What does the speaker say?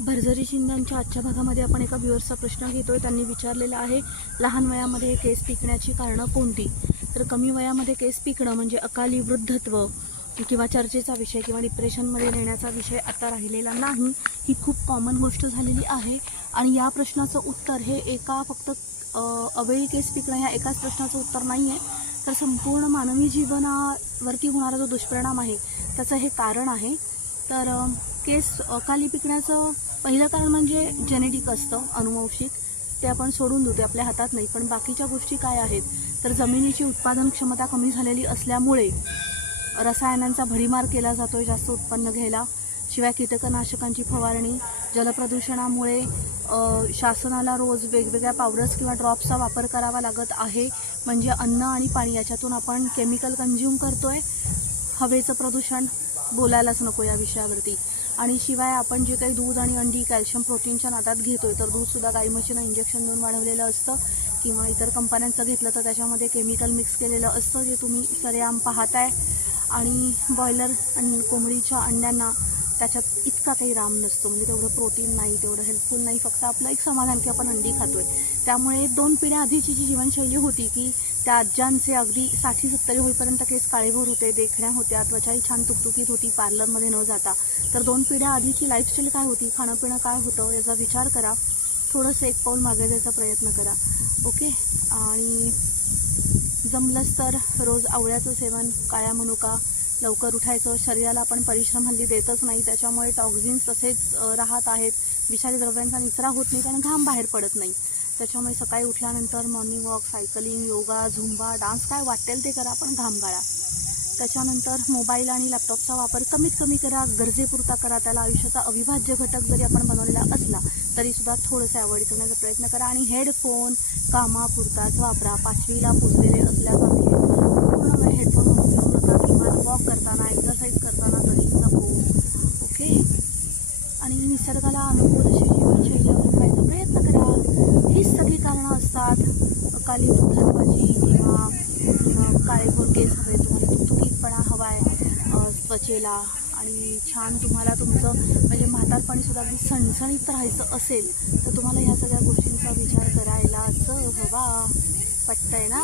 भरजरी शिंद्यांच्या आजच्या भागामध्ये आपण एका व्ह्युअर्सचा प्रश्न घेतोय. त्यांनी विचारलेला आहे, लहान वयामध्ये केस पिकण्याची कारणं कोणती? तर कमी वयामध्ये केस पिकणं म्हणजे अकाली वृद्धत्व किंवा चर्चेचा विषय किंवा डिप्रेशनमध्ये नेण्याचा विषय आता राहिलेला नाही. ही खूप कॉमन गोष्ट झालेली आहे आणि या प्रश्नाचं उत्तर हे एका फक्त अवेळी केस पिकणं ह्या एकाच प्रश्नाचं उत्तर नाही आहे, तर संपूर्ण मानवी जीवनावरती होणारा जो दुष्परिणाम आहे त्याचं हे कारण आहे. तर केस अकाली पिकण्याचं पहिलं कारण म्हणजे जेनेटिक असतं, अनुवंशिक. ते आपण सोडून देऊ, ते आपल्या हातात नाही. पण बाकीच्या गोष्टी काय आहेत, तर जमिनीची उत्पादन क्षमता कमी झालेली असल्यामुळे रसायनांचा भडीमार केला जातो आहे जास्त उत्पन्न घ्यायला. शिवाय कीटकनाशकांची फवारणी, जलप्रदूषणामुळे शासनाला रोज वेगवेगळ्या पावडर्स किंवा ड्रॉप्सचा वापर करावा लागत आहे. म्हणजे अन्न आणि पाणी याच्यातून आपण केमिकल कंझ्युम करतो आहे. हवेचं प्रदूषण बोलायलाच नको या विषयावरती. आणि शिवाय आपण जे काही दूध आणि अंडी कॅल्शियम प्रोटीनच्या नादात घेतो आहे, तर दूधसुद्धा गाई म्हशींना इंजेक्शन देऊन वाढवलेलं असतं किंवा इतर कंपन्यांचं घेतलं तर त्याच्यामध्ये केमिकल मिक्स केलेलं असतं, जे तुम्ही सरेआम पाहताय. आणि बॉयलर आणि कोंबडीच्या अंड्यांना त्याच्यात इतका काही राम नसतो, म्हणजे तेवढं प्रोटीन नाही, तेवढं हेल्पफुल नाही. फक्त आपलं एक समाधान की आपण अंडी खातो आहे. त्यामुळे 2 पिढ्या आधीची जी जीवनशैली होती की त्या आज्यांचे अगदी 60-70 होईपर्यंत केस काळेभोर होते, देखण्या होत्या, त्वचाही छान तुकतुकीत होती पार्लरमध्ये न जाता. तर 2 पिढ्या आधीची लाईफस्टाईल काय होती, खाणंपिणं काय होतं याचा विचार करा. थोडंसं एक पाऊल मागे जायचा प्रयत्न करा. ओके. आणि जमलंच तर रोज आवळ्याचं सेवन, काळ्या मनुका, लवकर उठायचं. शरीराला आपण परिश्रम हल्ली देतच नाही, त्याच्यामुळे टॉक्झिन्स तसेच राहत आहेत. विषारी द्रव्यांचा निचरा होत नाही कारण घाम बाहेर पडत नाही. त्याच्यामुळे सकाळी उठल्यानंतर morning walk, cycling, yoga, Zumba, dance काय वाटेल ते करा, पण घाम गाळा. त्याच्यानंतर मोबाईल आणि लॅपटॉपचा वापर कमीत कमी करा, गरजेपुरता करा. त्याला आयुष्याचा अविभाज्य घटक जरी आपण बनवलेला असला तरीसुद्धा थोडंसं अवॉइड करण्याचा प्रयत्न करा. आणि हेडफोन कामापुरताच वापरा. 5वीला पुजलेले असल्यासारखे पूर्ण वेळ हेडफोन म्हणून घेऊ नका. किंवा वॉक करताना, एक्सरसाइज करताना तरी नको. ओके. आणि निसर्गाला अनुकूल अशी जीवनशैली अवलंबायचा प्रयत्न करा. हीच सगळी कारणं असतात अकाली वृद्धत्वाची किंवा काळेभोर केस हवे, तुम्हाला तुकतुकीतपणा हवा आहे त्वचेला, आणि छान तुम्हाला तुमचं म्हणजे म्हातारपणीसुद्धा अगदी सणसणीत राहायचं असेल तर तुम्हाला ह्या सगळ्या गोष्टींचा विचार करायलाच हवा. पटतंय ना?